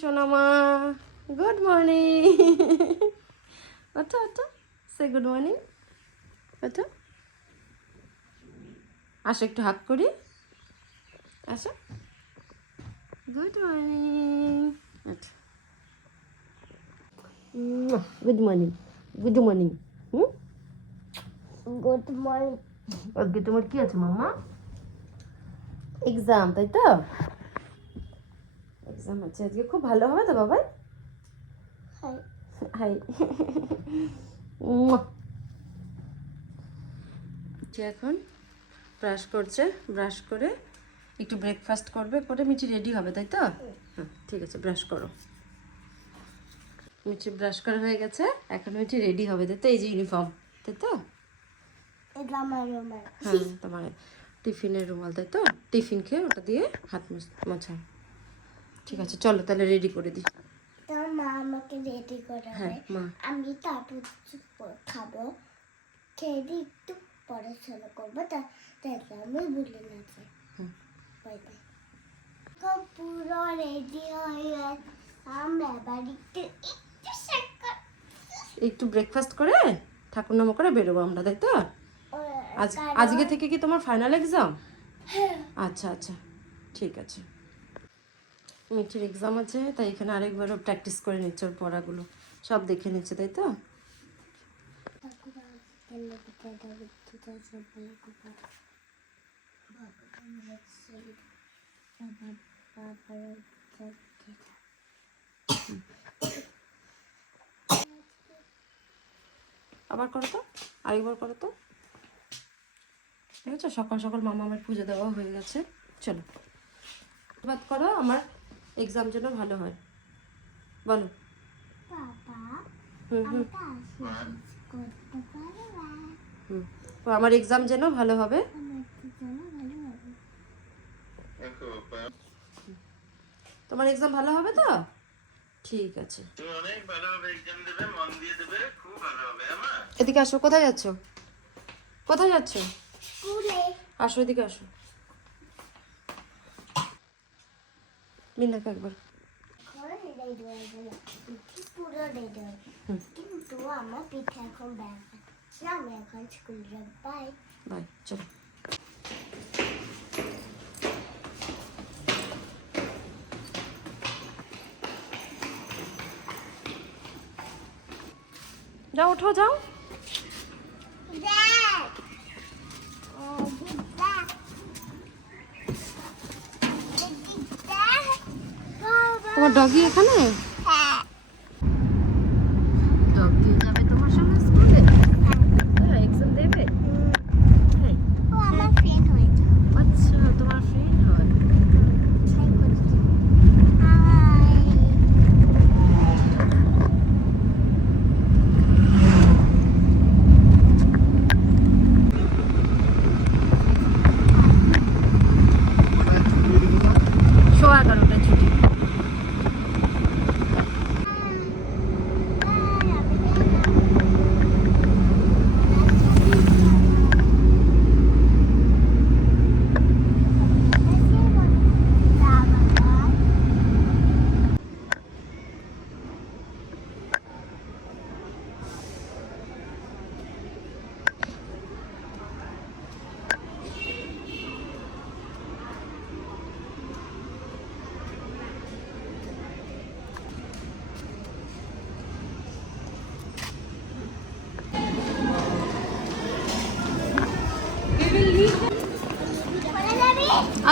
সোনামা, good morning. ওঠো ওঠো, সে গুড মর্নিং। ওঠো, আসো একটু হাত করি, আসো। Good morning. আচ্ছা, good morning, good morning. Good morning. আজকে তোমার কি আছে মাম্মা? এক্সাম, তাই তো? এক্সাম আছে আজকে, খুব ভালো হবে তো বাবাই? হাই। যে এখন ব্রাশ করছে, ব্রাশ করে একটু ব্রেকফাস্ট করবে, করে মিঠি রেডি হবে, তাই তো? হ্যাঁ ঠিক আছে, ব্রাশ করো। মিঠি ব্রাশ করা হয়ে গেছে, এখন মিঠি রেডি হবে, তাই তো? এই যে ইউনিফর্ম, তাই তো? হ্যাঁ, তোমার টিফিনের রুমাল, তাই তো? টিফিন খেয়ে ওটা দিয়ে হাত মোছা। ঠিক আছে, চলো তাহলে রেডি করে দিই। তোমার মা আমাকে রেডি করাবে। হ্যাঁ মা। আমি তারপর খাবো, খেয়ে দিয়ে একটু পড়াশোনা করবো, তাই আমি ভুলে না যাই। পুরো রেডি হয়ে গেছে, আমরা এবার একটু ব্রেকফাস্ট করে ঠাকুর নাম করে বেরোবো আমরা, তাই তো? আজকে থেকে কি তোমার ফাইনাল এক্সাম? আচ্ছা আচ্ছা, ঠিক আছে। মিঠির এক্সাম আছে, তাই এখানে আরেকবারও প্র্যাকটিস করে নিচ্ছে, ওর পড়াগুলো সব দেখে নিচ্ছে, তাই তো? আবার করো তো, আরেকবার করো তো। ঠিক আছে, সকাল সকাল মামা আমার পুজো দেওয়া হয়ে গেছে। চলো বাদ করো, আমার এক্সাম যেন ভালো হয়, বলো। হুম হুম হুম, তো আমার এক্সাম যেন ভালো হবে। তোমার এক্সাম ভালো হবে তো? ঠিক আছে, এদিকে আসো। কোথায় যাচ্ছ? কোথায় যাচ্ছ? আসো, এদিকে আসো। মিনাকে একবার। পুরো রেডি হবে, কিন্তু আমার পিঠে এখন ব্যাগ আছে, আমি এখন স্কুল যাব। বাই বাই, চলো। যাও, ওঠো, যাও। তোমার ডগি এখানে? ডগি যাবে তোমার সঙ্গে স্কুলে? হ্যাঁ, এক্সাম দেবে। আমার ফ্রেন্ড হয়েছে। আচ্ছা, তোমার ফ্রেন্ড হয়। সোয়া 11টায় ছুটি।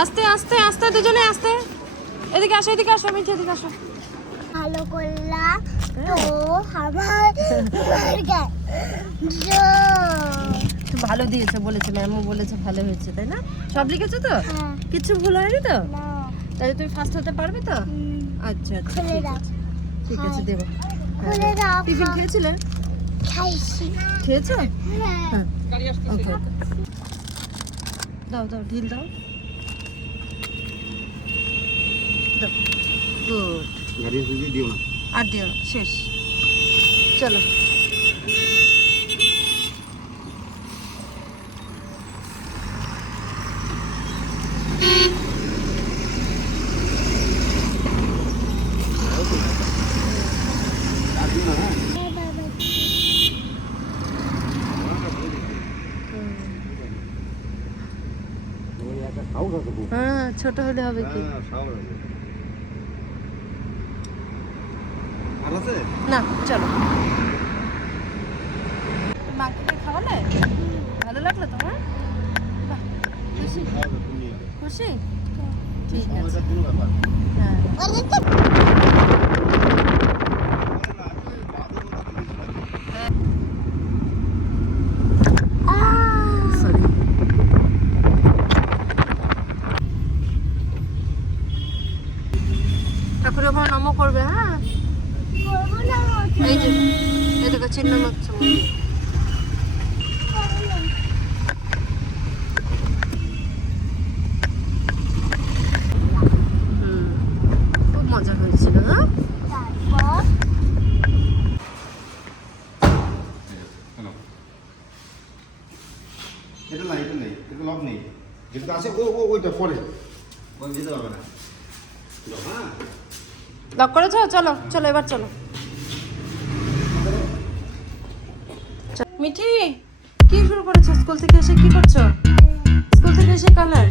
আস্তে আস্তে আস্তে, দুজনে আস্তে। এদিকে আসো, এদিকে আসো মিঠি, এদিকে আসো। ভালো করলাম তো আমার ভালো দিয়েছে বলেছে, ম্যামও বলেছে ভালো হয়েছে, তাই না? সব লিখেছো তো? কিছু ভুল হয়নি তো? তাহলে তুমি ফার্স্ট হতে পারবে তো? আচ্ছা আচ্ছা, ঠিক আছে, ঠিক আছে, দেবো। টিফিন খেয়েছিলে? খেয়েছো? হ্যাঁ, ওকে ওকে। দাও দাও, ঢিল দাও। গুড। আর দিও না, শেষ। চলো। হ্যাঁ ছোট হলে হবে কি হ্যাঁ, সব হবে। আর আছে? না চলো মাকে খাওয়ালে ভালো লাগলো তোমার বাহ, খুশি খাওয়াবে, তুমি নিয়ে। খুশি ঠিক আছে সময়টার কোনো ব্যাপার। হ্যাঁ সরি ঠাকুর ওখানে নম করবে হ্যাঁ করবো না এই যে এটাকে চিহ্ন মারছে খুব মজা হয়েছিল না তারপর এটা নাই, এটা নেই, এটা লক নেই। যেটা আছে ওইটা পরে। ওই দিতে হবে না। হ্যাঁ। লক করেছো চলো চলো এবার চলো মিঠি কি শুরু করেছো স্কুল থেকে এসে কি করছো স্কুল থেকে এসে কালার